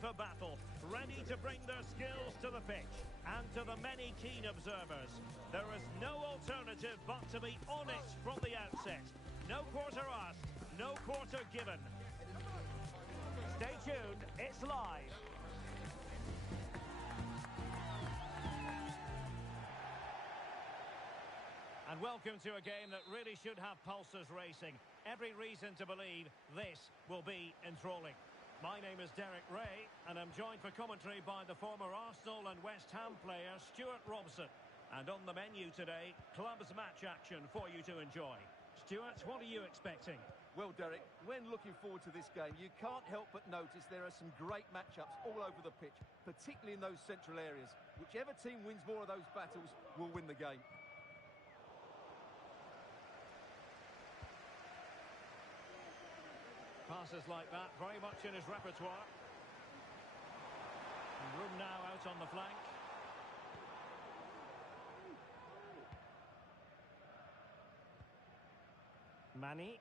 for battle, ready to bring their skills to the pitch. And to the many keen observers, there is no alternative but to be on it from the outset. No quarter asked, no quarter given. Stay tuned, it's live. And welcome to a game that really should have pulses racing. Every reason to believe this will be enthralling. My name is Derek Ray, and I'm joined for commentary by the former Arsenal and West Ham player Stuart Robson. And on the menu today, clubs match action for you to enjoy. Stuart, what are you expecting? Well, Derek, when looking forward to this game, you can't help but notice there are some great matchups all over the pitch, particularly in those central areas. Whichever team wins more of those battles will win the game. Passes like that, very much in his repertoire. And room now out on the flank. Manny.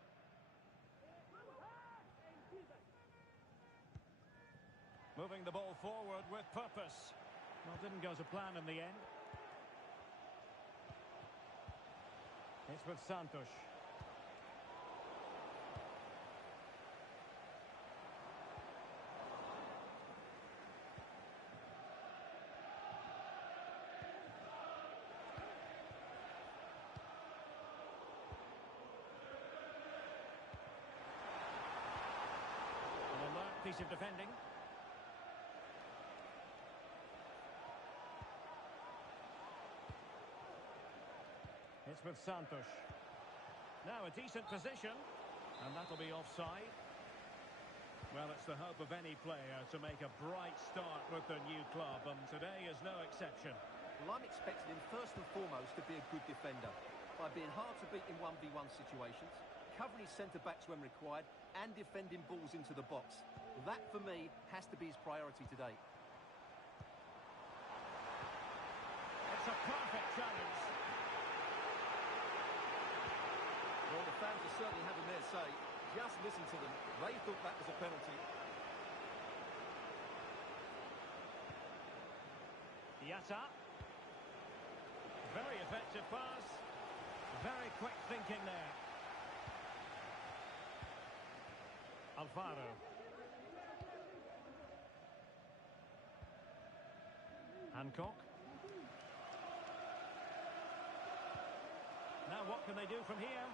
Moving the ball forward with purpose. Well, didn't go to plan in the end. It's with Santos. Piece of defending. It's with Santos. Now a decent position, and that'll be offside. Well, it's the hope of any player to make a bright start with their new club, and today is no exception. Well, I'm expecting him first and foremost to be a good defender, by being hard to beat in 1v1 situations, covering his centre-backs when required, and defending balls into the box. That, for me, has to be his priority today. It's a perfect challenge. Well, the fans are certainly having their say. Just listen to them. They thought that was a penalty. Yatta. Very effective pass. Very quick thinking there. Alfaro. Hancock. Now what can they do from here?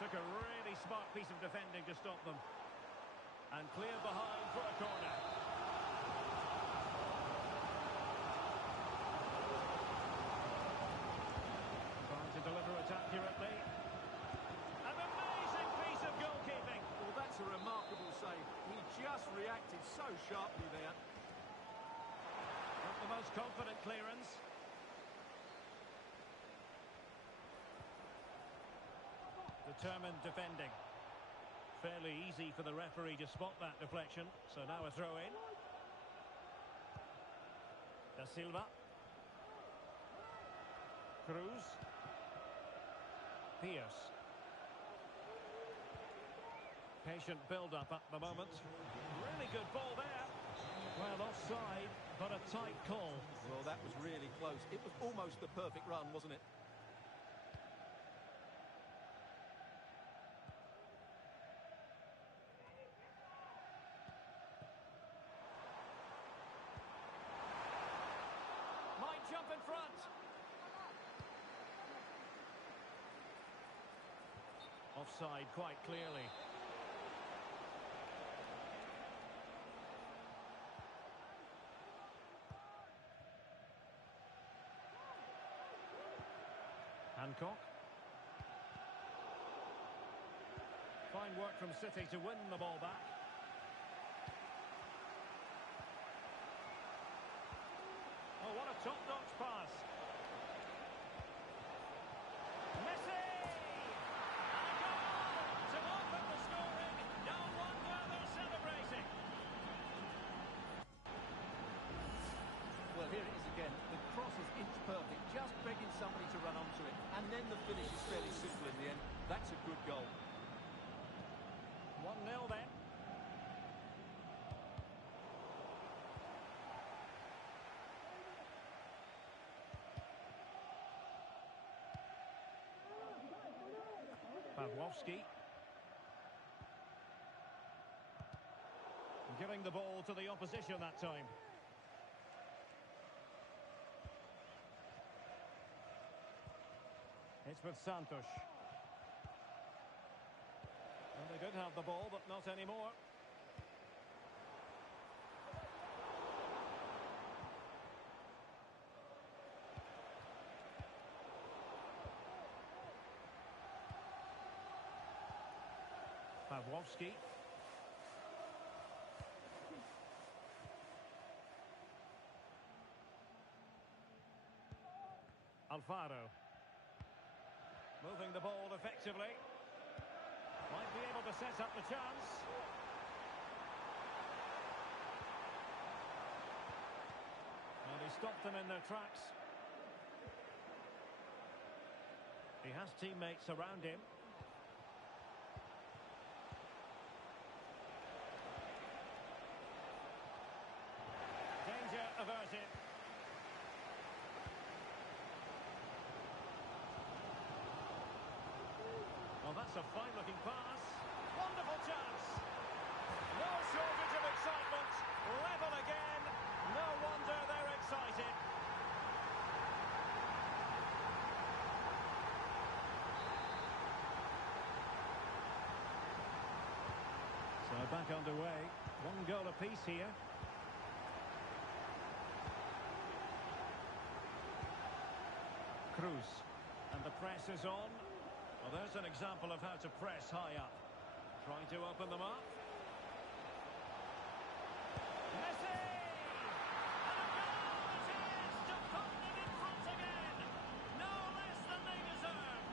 Took a really smart piece of defending to stop them. And clear behind for a corner. Trying to deliver it accurately. An amazing piece of goalkeeping. Well, that's a remarkable save. He just reacted so sharply there. Not the most confident clearance. Determined defending. Fairly easy for the referee to spot that deflection. So now a throw in. Da Silva. Cruz. Pierce. Patient build-up at the moment. Really good ball there. Well, offside, but a tight call. Well, that was really close. It was almost the perfect run, wasn't it? Might jump in front. Offside quite clearly. Hancock. Fine work from City to win the ball back. Oh, what a top-notch pass. Messi! And a goal to open the scoring. No wonder they're celebrating. Well, here it is again. The cross is inch perfect, just begging somebody to run onto it. And then the finish is fairly simple in the end. That's a good goal. 1-0 then. Pawłowski. Giving the ball to the opposition that time. It's with Santos. And they did have the ball, but not anymore. Pawłowski. Alfaro. Moving the ball effectively. Might be able to set up the chance. And he stopped them in their tracks. He has teammates around him. Danger averted. Well, that's a fine-looking pass. Wonderful chance. No shortage of excitement. Level again. No wonder they're excited. So back underway. One goal apiece here. Cruz. And the press is on. Well, there's an example of how to press high up. Trying to open them up. Messi! And a goal it is to put them in front again. No less than they deserve.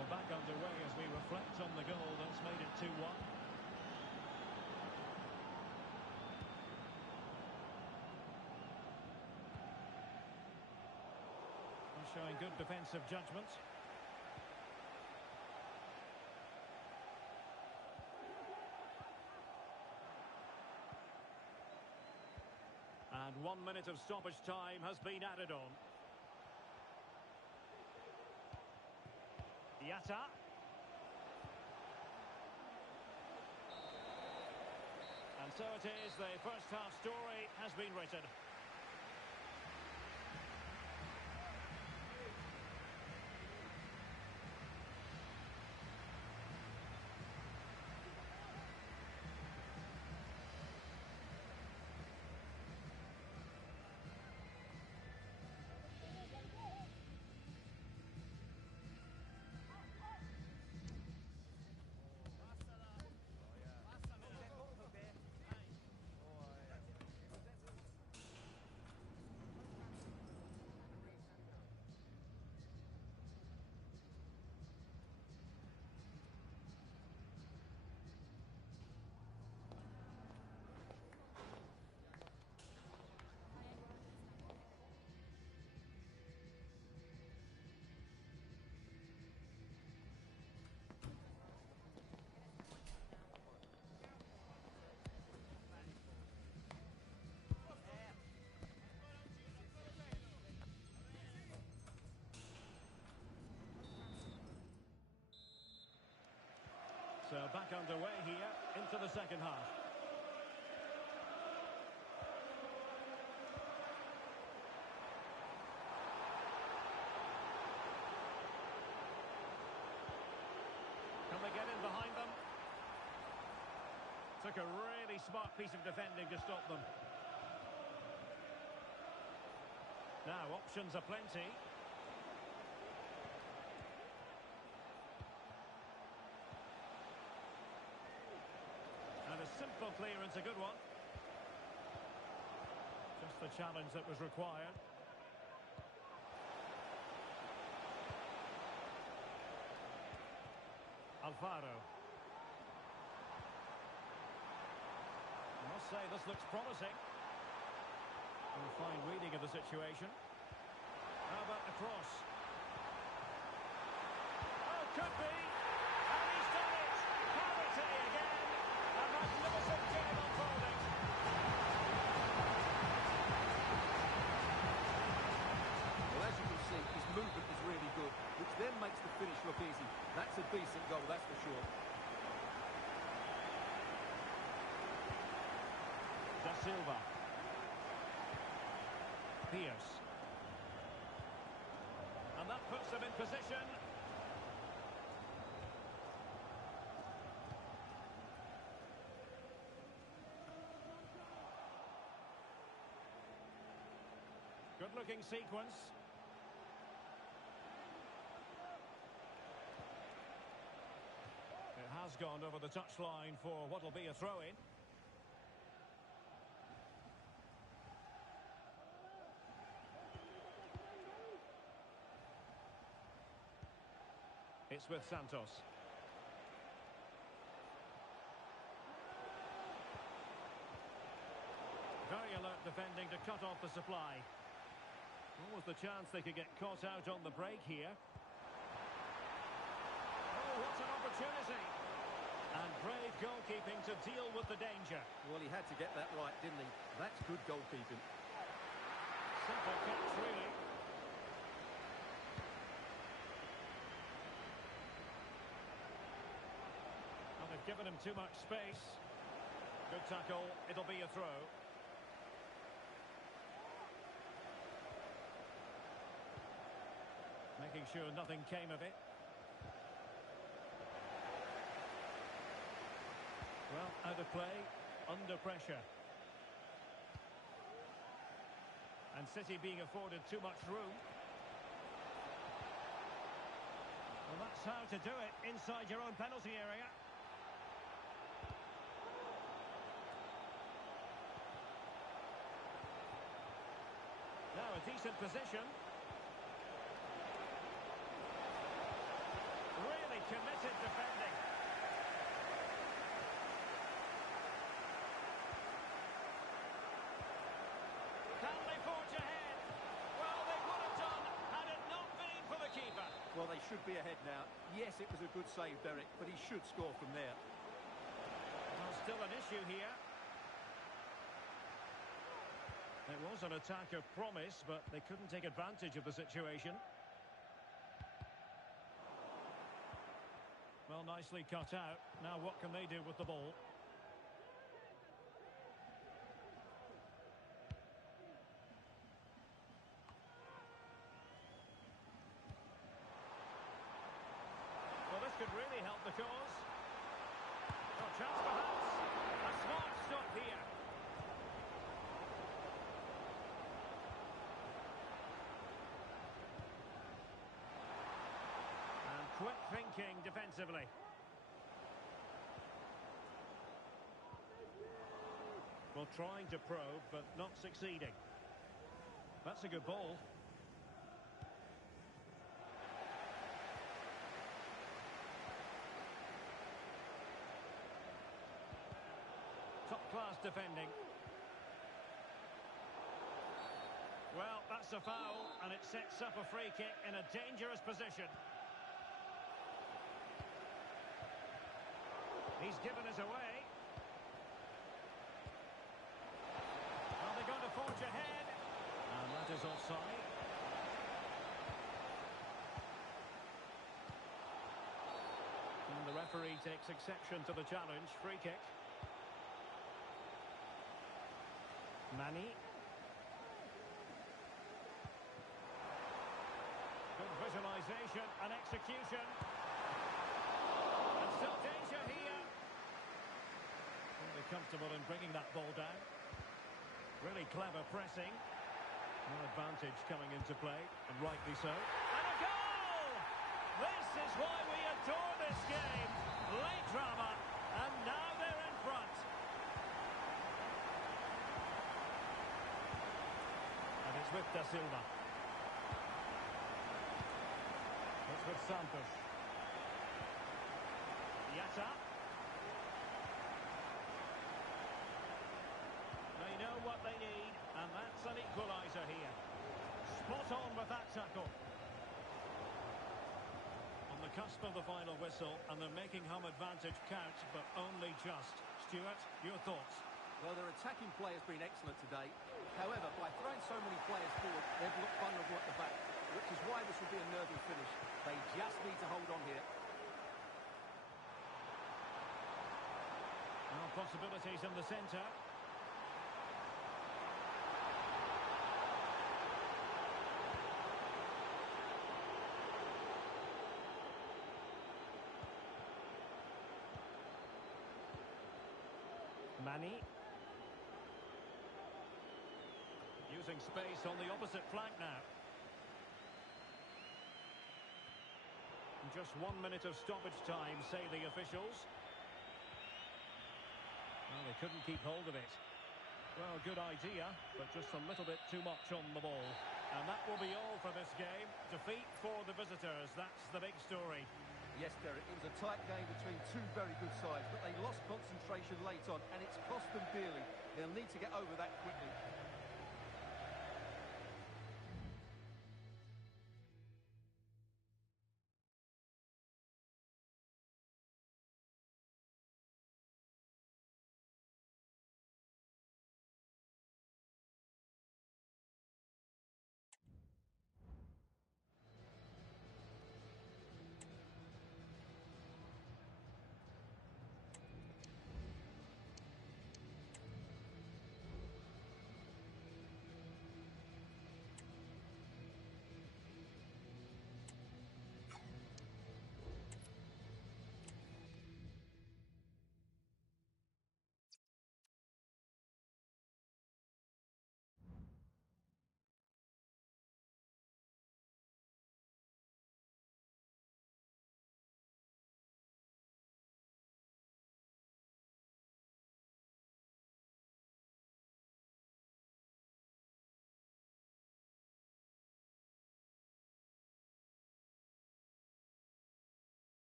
Well, back underway as we reflect on the goal that's made it 2-1. Showing good defensive judgment. And 1 minute of stoppage time has been added on. Yatta. And so it is, the first half story has been written. So back underway here into the second half. Can they get in behind them? Took a really smart piece of defending to stop them. Now options are plenty. And a simple clearance, a good one. Just the challenge that was required. Alfaro. I must say, this looks promising. And a fine reading of the situation. How about the cross? Oh, could be. And he's done it. Parity again. A magnificent game unfolding. Well, as you can see, his movement is really good, which then makes Decent goal, that's for sure. Da Silva. Pierce. And that puts them in position. Good-looking sequence. It has gone over the touchline for what will be a throw-in. It's with Santos. Very alert defending to cut off the supply. What was the chance they could get caught out on the break here? Oh, what an opportunity! And brave goalkeeping to deal with the danger. Well, he had to get that right, didn't he? That's good goalkeeping. Simple catch, really. Well, they've given him too much space. Good tackle. It'll be a throw. Making sure nothing came of it. Well, out of play, under pressure. And City being afforded too much room. Well, that's how to do it inside your own penalty area. Now a decent position. Really committed defending. Can they forge ahead? Well, they would have done had it not been for the keeper. Well, they should be ahead now. Yes, it was a good save, Derek, but he should score from there. Well, still an issue here. It was an attack of promise, but they couldn't take advantage of the situation. Well, nicely cut out. Now what can they do with the ball? Well, this could really help the cause. Oh, chance perhaps. A smart stop here. And quick thinking defensively. Well, trying to probe, but not succeeding. That's a good ball. Top-class defending. Well, that's a foul, and it sets up a free kick in a dangerous position. He's given us away. Are they going to forge ahead? And that is offside. And the referee takes exception to the challenge. Free kick. Manny. Good visualisation and execution. And still danger here. Really comfortable in bringing that ball down. Really clever pressing. No advantage coming into play, and rightly so. And a goal! This is why we adore this game. Late drama, and now they're in front. And it's with Da Silva. It's with Santos. Yatta. They know what they need, and that's an equaliser here. Spot on with that tackle. On the cusp of the final whistle, and they're making home advantage count, but only just. Stuart, your thoughts? Well, their attacking play has been excellent today. However, by throwing so many players forward, they've looked vulnerable at the back, which is why this will be a nervy finish. They just need to hold on here. possibilities in the centre. Manny. Using space on the opposite flank now. Just 1 minute of stoppage time, say the officials. Well, they couldn't keep hold of it. Well, good idea, but just a little bit too much on the ball. And that will be all for this game. Defeat for the visitors, that's the big story. Yes, Derek, it was a tight game between two very good sides, but they lost concentration late on, and it's cost them dearly. They'll need to get over that quickly.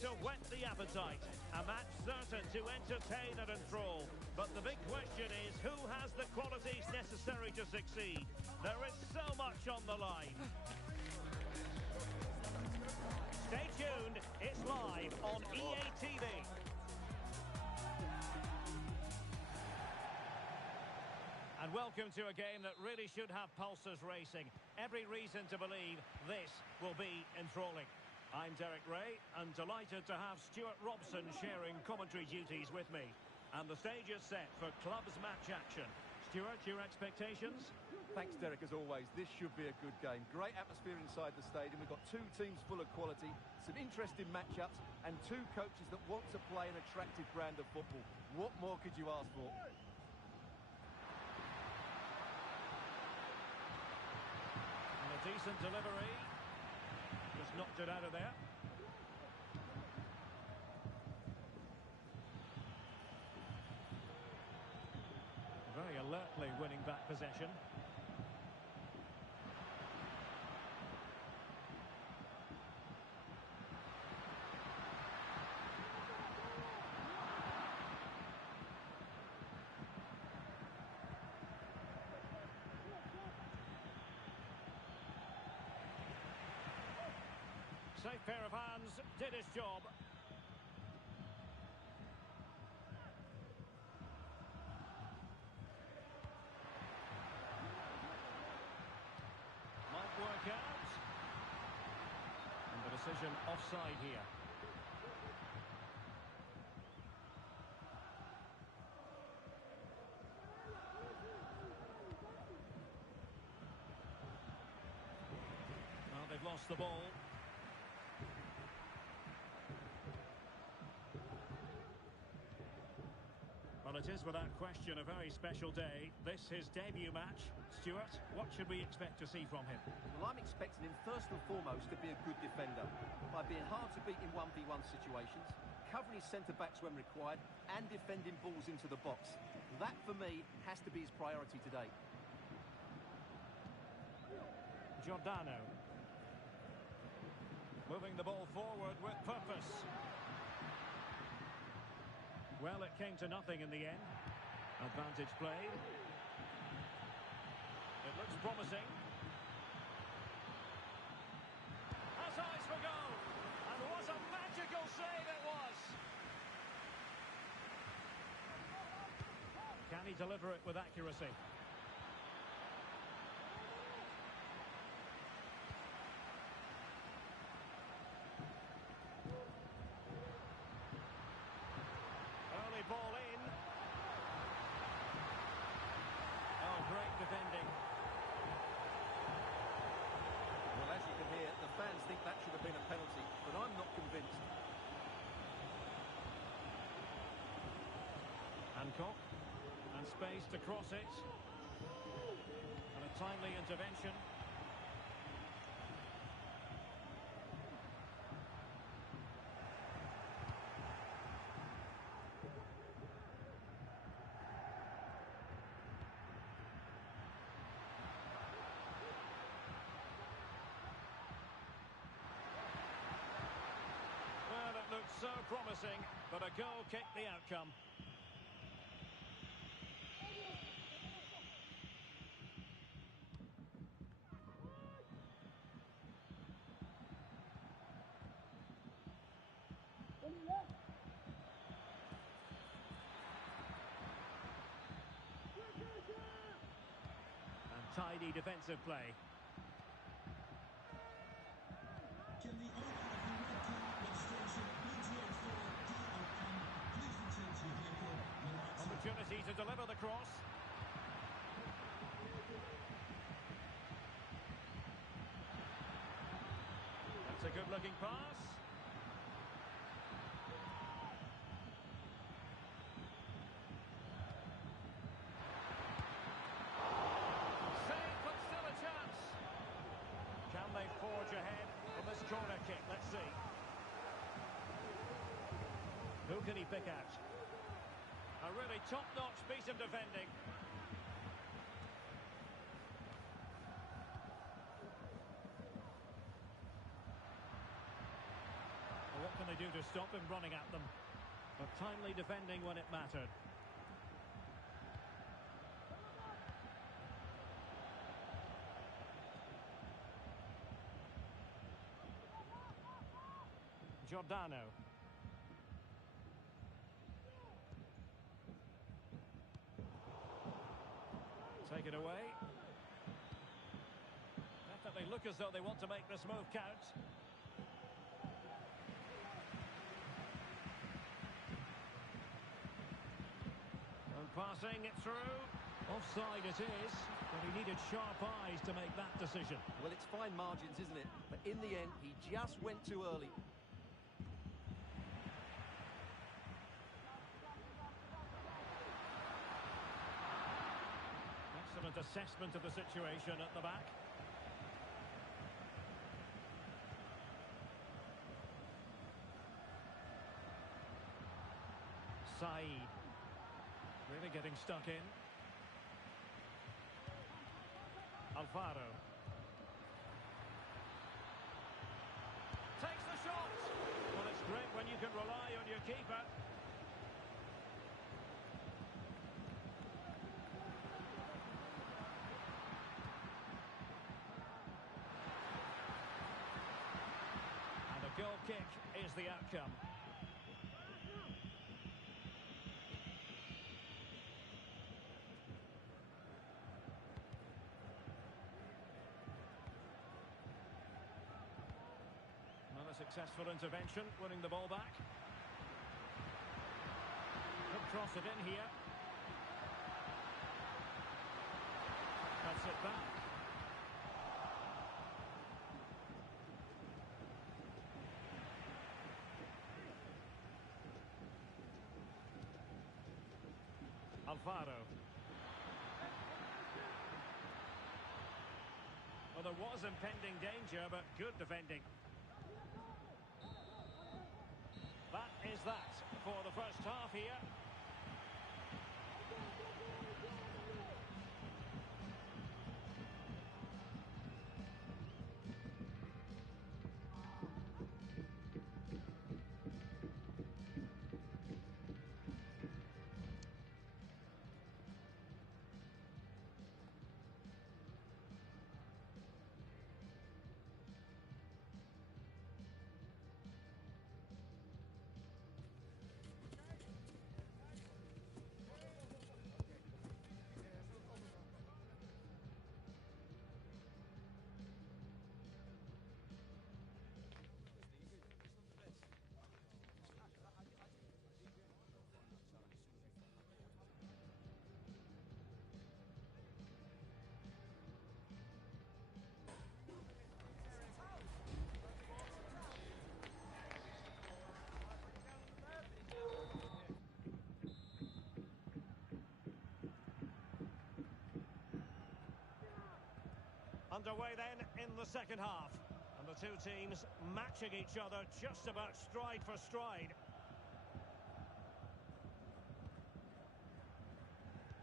to whet the appetite. A match certain to entertain and enthrall. But the big question is, who has the qualities necessary to succeed? There is so much on the line. Stay tuned, it's live on EA TV. And welcome to a game that really should have pulses racing. Every reason to believe this will be enthralling. I'm Derek Ray, and delighted to have Stuart Robson sharing commentary duties with me. And the stage is set for clubs match action. Stuart, your expectations? Thanks, Derek, as always. This should be a good game. Great atmosphere inside the stadium. We've got two teams full of quality, some interesting matchups, and two coaches that want to play an attractive brand of football. What more could you ask for? And a decent delivery. Just knocked it out of there. Very alertly winning back possession. Safe pair of hands, did his job. Might work out. And the decision offside here. Well, they've lost the ball. Well, it is without question a very special day. This his debut match. Stuart, what should we expect to see from him? Well, I'm expecting him first and foremost to be a good defender by being hard to beat in 1v1 situations, covering his centre-backs when required, and defending balls into the box. That, for me, has to be his priority today. Giordano. Moving the ball forward with purpose. Well, it came to nothing in the end. Advantage played. It looks promising. Has eyes for goal. And what a magical save it was. Can he deliver it with accuracy? Ball in. Oh, great defending. Well, as you can hear, the fans think that should have been a penalty, but I'm not convinced. Hancock. And space to cross it. And a timely intervention. Looked so promising, but a goal kicked the outcome. And tidy defensive play. Opportunity to deliver the cross. That's a good-looking pass. Save, but still a chance. Can they forge ahead from this corner kick? Let's see. Who can he pick out? A really top-notch piece of defending. Well, what can they do to stop him running at them. But timely defending when it mattered. Giordano. Take it away. Definitely look as though they want to make this move count. And passing it through. Offside it is, but he needed sharp eyes to make that decision. Well, it's fine margins, isn't it? But in the end, he just went too early. Excellent assessment of the situation at the back. Said. Really getting stuck in. Alfaro. Takes the shot. Well, it's great when you can rely on your keeper. And a goal kick is the outcome. Successful intervention, winning the ball back. Could cross it in here. That's it back. Alfaro. Well, there was impending danger, but good defending. That is that for the first half here. Underway then in the second half. And the two teams matching each other just about stride for stride.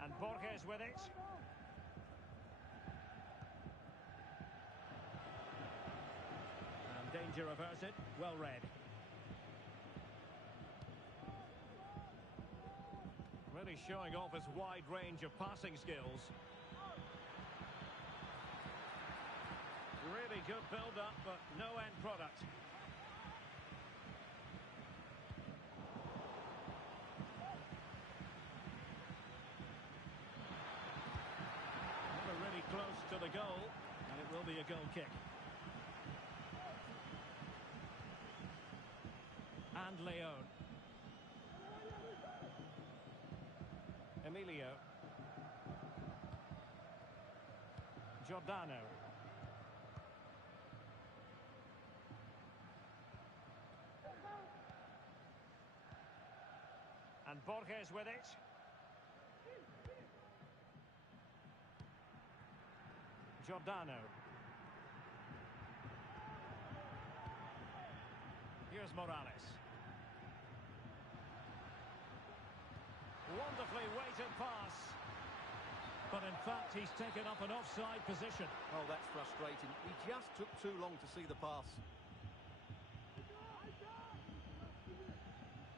And Borges with it. And danger averted. Well read. Really showing off his wide range of passing skills. Really good build-up, but no end product. Never really close to the goal, and it will be a goal kick. And Leon. Emilio. Giordano. And Borges with it. Giordano. Here's Morales. Wonderfully weighted pass. But in fact, he's taken up an offside position. Oh, that's frustrating. He just took too long to see the pass.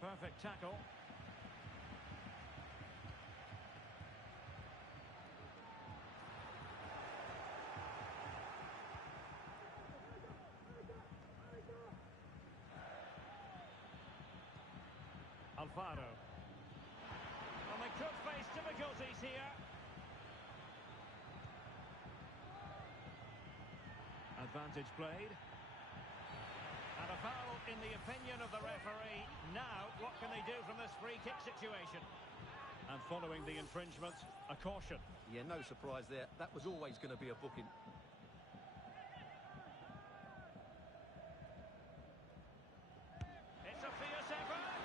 Perfect tackle. Alfaro. And they could face difficulties here. Advantage played. And a foul in the opinion of the referee. Now, what can they do from this free kick situation? And following the infringement, a caution. Yeah, no surprise there. That was always going to be a booking. It's a fierce effort.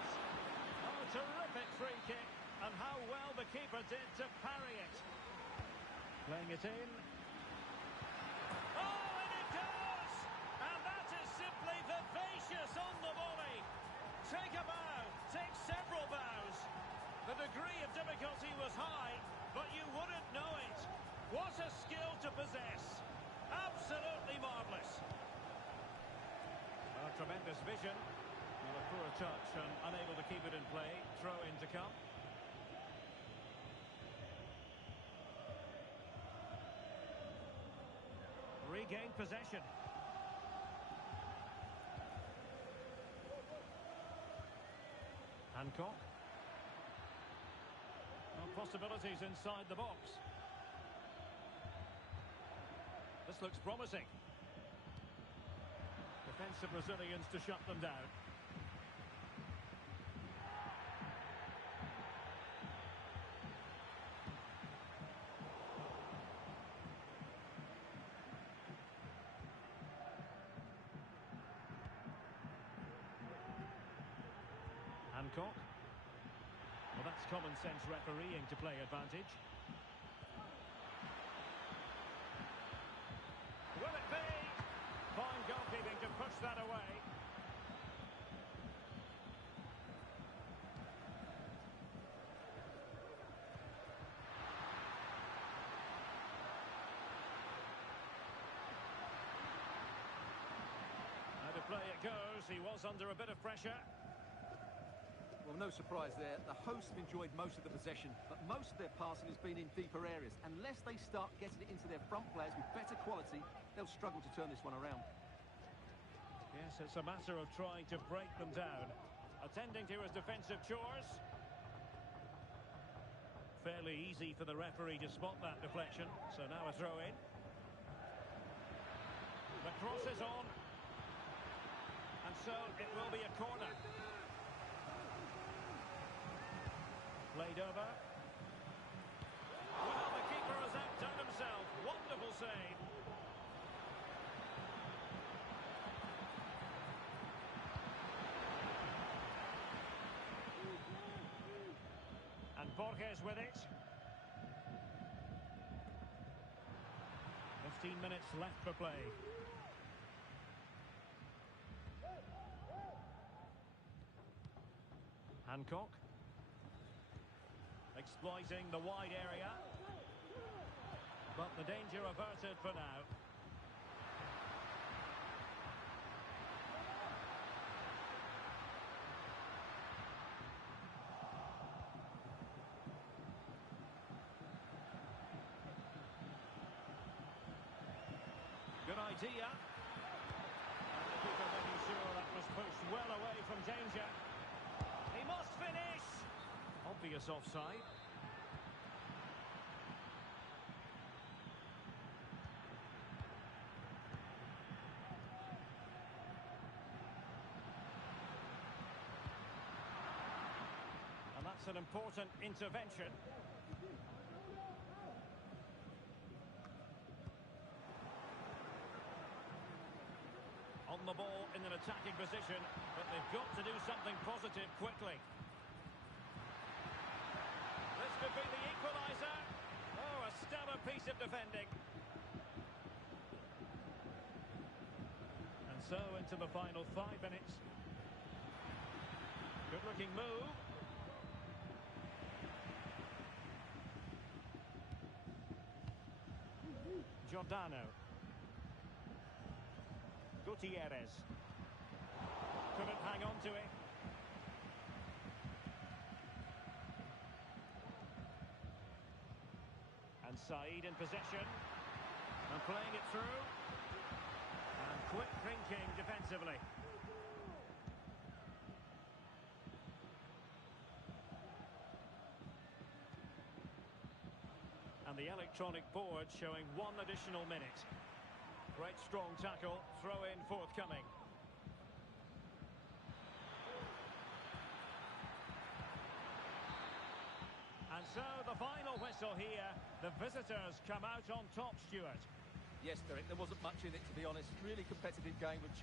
Oh, terrific free kick. And how well the keeper did to parry it. Playing it in. Oh, and it goes! And that is simply vivacious on the volley. Take a bow, take several bows. The degree of difficulty was high, but you wouldn't know it. What a skill to possess. Absolutely marvellous. A tremendous vision. Well, a poor touch and unable to keep it in play. Throw in to come. Regained possession. Hancock. No possibilities inside the box. This looks promising. Defensive Brazilians to shut them down. Hancock. Well, that's common sense refereeing to play advantage. Will it be? Fine goalkeeping to push that away. How to play it goes. He was under a bit of pressure. Well, no surprise there. The hosts have enjoyed most of the possession, but most of their passing has been in deeper areas. Unless they start getting it into their front players with better quality, they'll struggle to turn this one around. Yes, it's a matter of trying to break them down. Attending to his defensive chores. Fairly easy for the referee to spot that deflection. So now a throw in. The cross is on. And so it will be a corner. Played over. Well, the keeper has outdone himself. Wonderful save. And Borges with it. 15 minutes left for play. Hancock. Exploiting the wide area. But the danger averted for now. Good idea. And the keeper making sure that was pushed well away from danger. He must finish. Obvious offside. And that's an important intervention. On the ball in an attacking position, but they've got to do something positive quickly. This could be the equaliser. Oh, a stellar piece of defending. And so into the final 5 minutes. Good-looking move. Giordano. Gutierrez. Couldn't hang on to it. Saeed in possession. And playing it through. And quick thinking defensively. And the electronic board showing 1 additional minute. Great strong tackle, throw in forthcoming. And so the final whistle here. The visitors come out on top, Stuart. Yes, Derek, there wasn't much in it, to be honest. Really competitive game with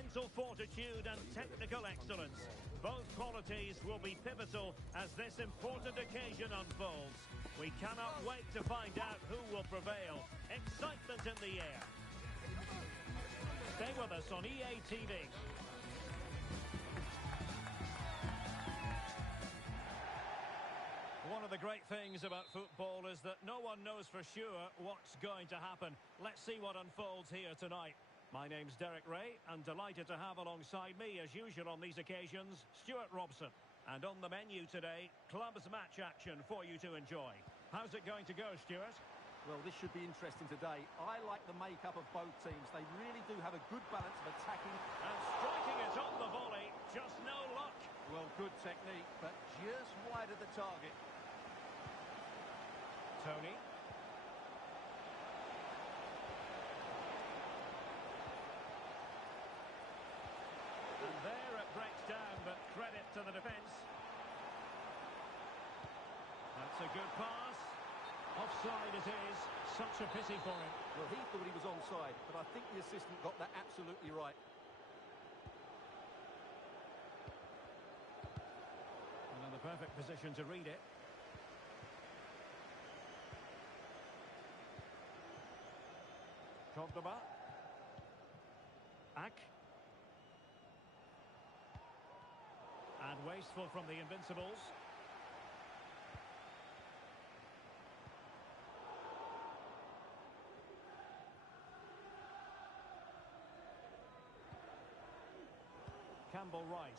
mental fortitude and technical excellence. Both qualities will be pivotal as this important occasion unfolds. We cannot wait to find out who will prevail. Excitement in the air. Stay with us on EA TV. One of the great things about football is that no one knows for sure what's going to happen. Let's see what unfolds here tonight. My name's Derek Ray, and delighted to have alongside me, as usual on these occasions, Stuart Robson. And on the menu today, clubs match action for you to enjoy. How's it going to go, Stuart? Well, this should be interesting today. I like the makeup of both teams. They really do have a good balance of attacking and striking it on the volley. Just no luck. Well, good technique, but just wide of the target. Tony. And there it breaks down, but credit to the defence. That's a good pass. Offside it is. Such a pity for him. Well, he thought he was onside, but I think the assistant got that absolutely right. Another perfect position to read it. Cordoba. Ak. And wasteful from the Invincibles. Campbell Rice.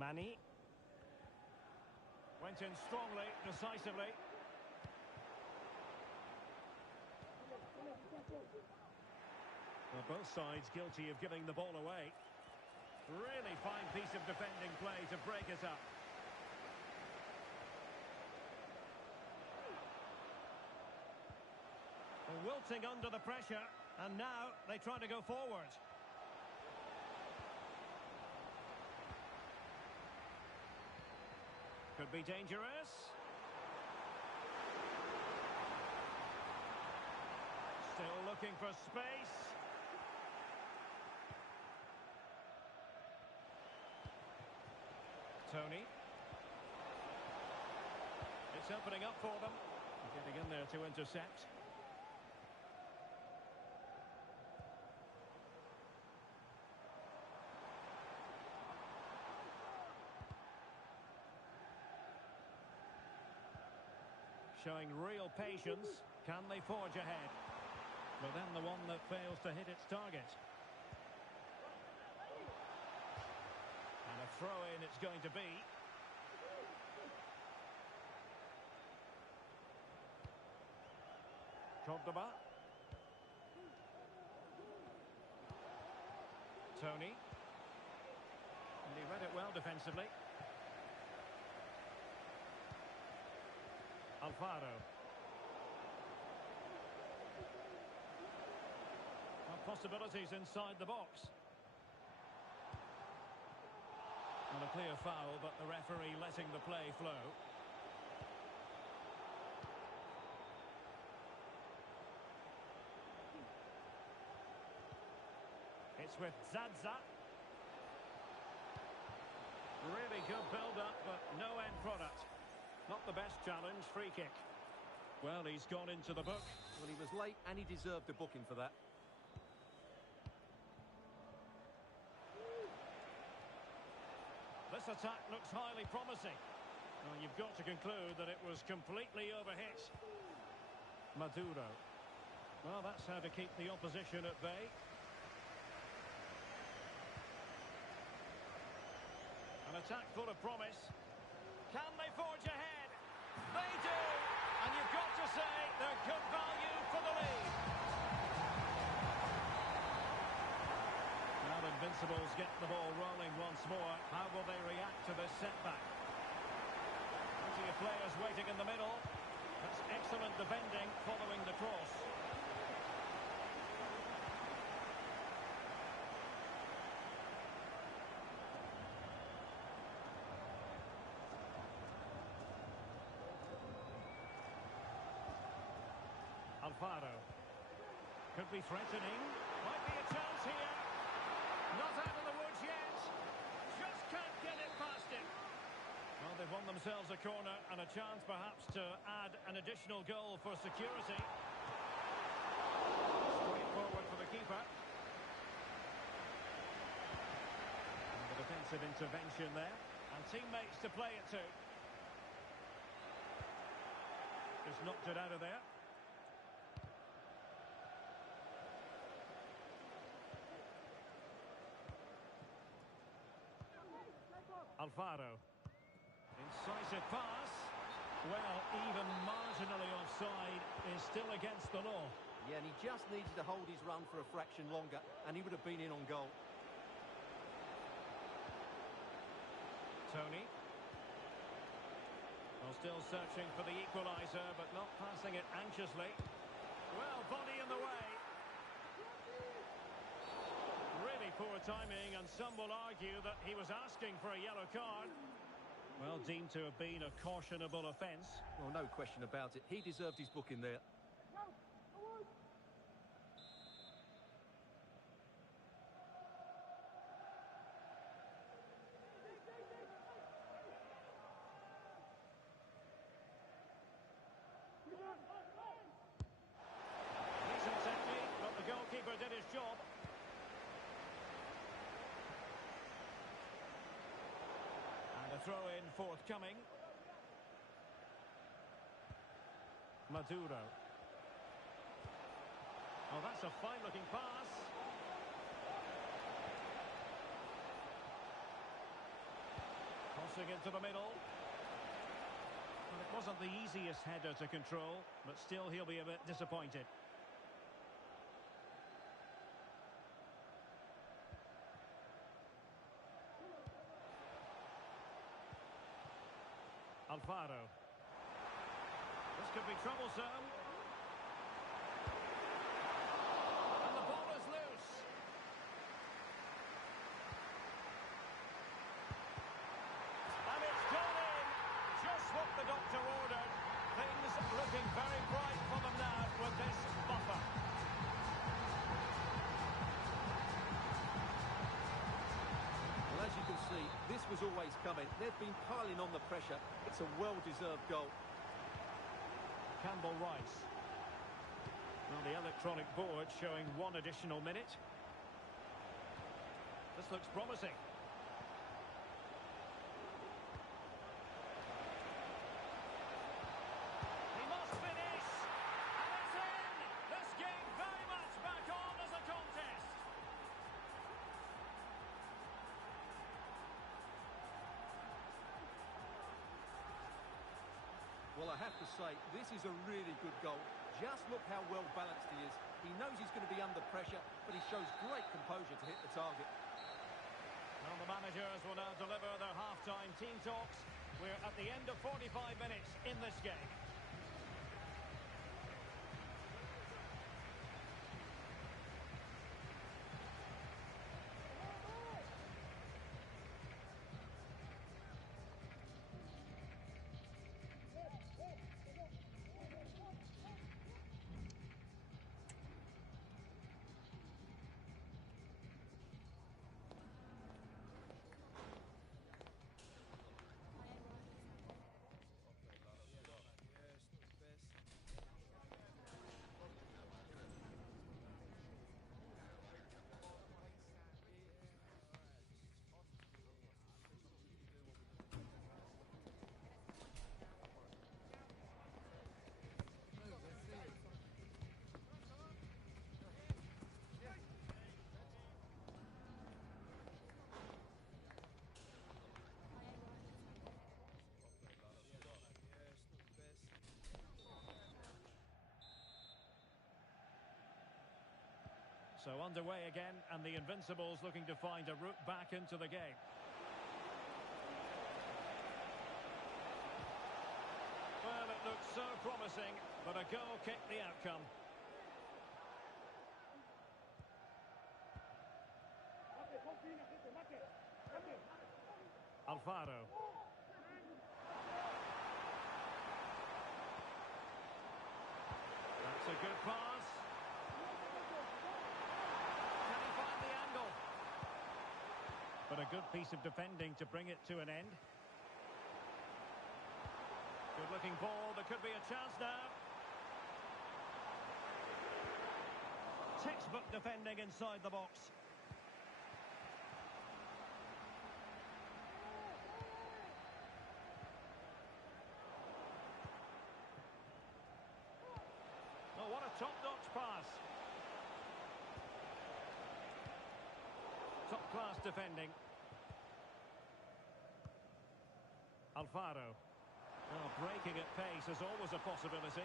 Manny. Went in strongly, decisively. Well, both sides guilty of giving the ball away. Really fine piece of defending play to break it up. Wilting under the pressure, and now they try to go forward. Could be dangerous. Still looking for space. Tony. It's opening up for them. Getting in there to intercept. Showing real patience. Can they forge ahead? But then the one that fails to hit its target. And a throw-in it's going to be. Cordoba. Tony. And he read it well defensively. Alvaro. Possibilities inside the box. And a clear foul, but the referee letting the play flow. It's with Zaza. Really good build-up, but no end product. Not the best challenge, free kick. Well, he's gone into the book. Well, he was late and he deserved a booking for that. This attack looks highly promising. Well, you've got to conclude that it was completely overhit. Maduro. Well, that's how to keep the opposition at bay. An attack full of promise. Can they forge ahead? They do! And you've got to say they're good value for the lead. Now the Invincibles get the ball rolling once more. How will they react to this setback? Plenty of players waiting in the middle. That's excellent defending following the cross. Alfaro. Could be threatening. Might be a chance here. Not out of the woods yet. Just can't get it past him. Well, they've won themselves a corner and a chance perhaps to add an additional goal for security. Straight forward for the keeper. And the defensive intervention there. And teammates to play it to. Just knocked it out of there. Alfaro. Incisive pass. Well, even marginally offside is still against the law. Yeah, and he just needed to hold his run for a fraction longer, and he would have been in on goal. Tony. Well, still searching for the equaliser, but not passing it anxiously. Well, body in the way. Really poor timing, and some will argue that he was asking for a yellow card. Well, deemed to have been a cautionable offence. Well, no question about it. He deserved his booking there. Decent technique, but the goalkeeper did his job. And a throw-in forthcoming. Maduro. Oh, that's a fine-looking pass. Crossing into the middle. Well, it wasn't the easiest header to control, but still he'll be a bit disappointed. Alfaro. This could be troublesome. And the ball is loose. And it's gone in. Just what the doctor ordered. Things looking very bright for them now with this buffer. Well, as you can see, this was always coming. They've been piling on the pressure. It's a well-deserved goal. Campbell Rice. Well, the electronic board showing one additional minute. This looks promising. He must finish! And it's in! This game very much back on as a contest. Well, I have to say, this is a really good goal. Just look how well balanced he is. He knows he's going to be under pressure, but he shows great composure to hit the target. Well, the managers will now deliver their half-time team talks. We're at the end of 45 minutes in this game. So underway again, and the Invincibles looking to find a route back into the game. Well, it looks so promising, but a goal kicked the outcome. Alfaro. That's a good pass. Can he find the angle? But a good piece of defending to bring it to an end. Good looking ball, there could be a chance now. Textbook defending inside the box. Oh, what a top-notch pass. Top-class defending. Alfaro. Oh, breaking at pace is always a possibility.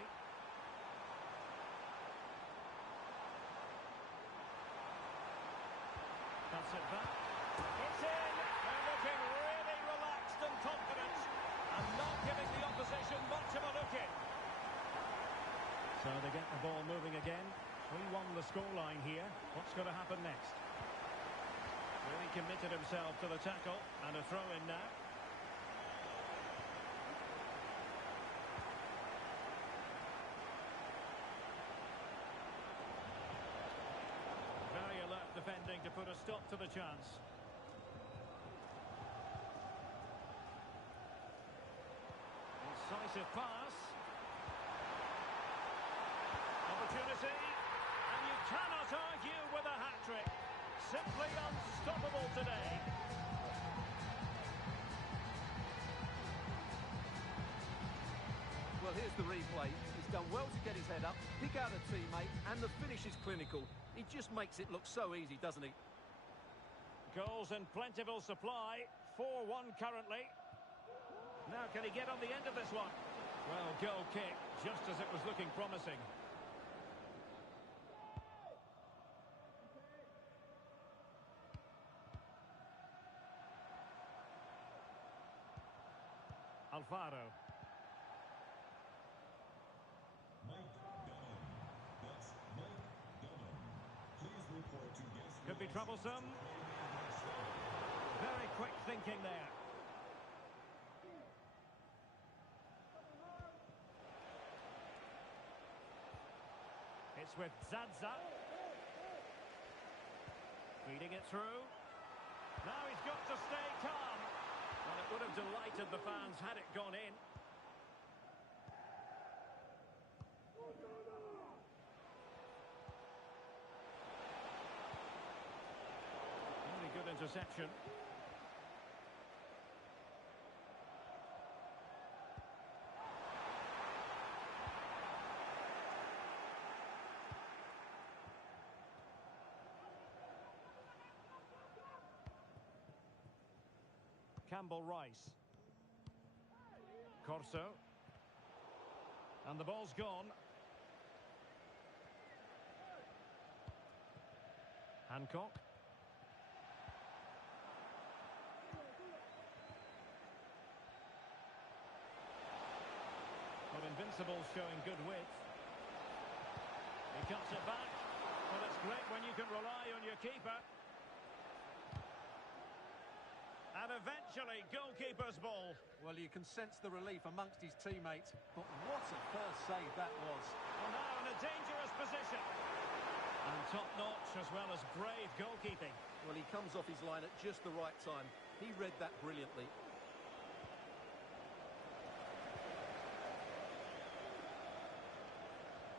Cuts it back. It's in! They're looking really relaxed and confident and not giving the opposition much of a look in. So they get the ball moving again. 3-1 the scoreline here. What's going to happen next? Really committed himself to the tackle and a throw in now. Very alert defending to put a stop to the chance. Incisive pass. Opportunity. And you cannot argue with a hat-trick. Simply unstoppable today. Well, here's the replay. He's done well to get his head up, pick out a teammate, and the finish is clinical. He just makes it look so easy, doesn't he? Goals in plentiful supply. 4-1 currently. Now, can he get on the end of this one? Well, goal kick, just as it was looking promising. Alfaro. Could be troublesome. Very quick thinking there. It's with Zaza. Feeding it through. Now he's got to stay calm. Well, it would have delighted the fans had it gone in. Really good interception. Campbell Rice. Corso. And the ball's gone. Hancock. But Invincible's showing good width. He cuts it back. Well, it's great when you can rely on your keeper. And eventually, goalkeeper's ball. Well, you can sense the relief amongst his teammates. But what a first save that was. Well, now in a dangerous position. And top-notch as well as brave goalkeeping. Well, he comes off his line at just the right time. He read that brilliantly.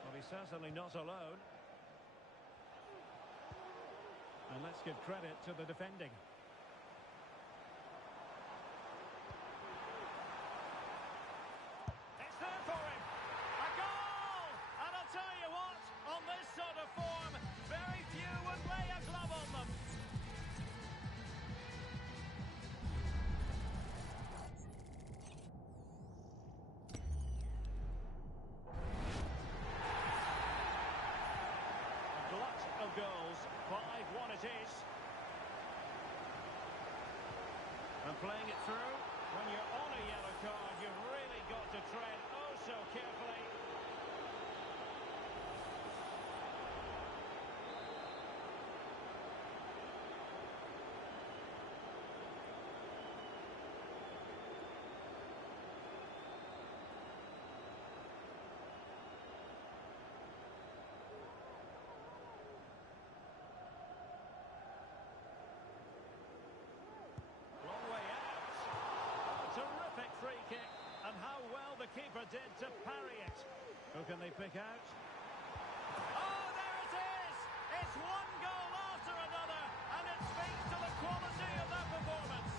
Well, he's certainly not alone. And let's give credit to the defending. It's there for him. A goal! And I'll tell you what, on this sort of form, very few would lay a glove on them. A glut of goals, 5-1 it is. And playing it through, when you're on a yellow card, you've really got to tread oh so carefully. keeper did to parry it. Who can they pick out? Oh, there it is! It's one goal after another, and it speaks to the quality of that performance.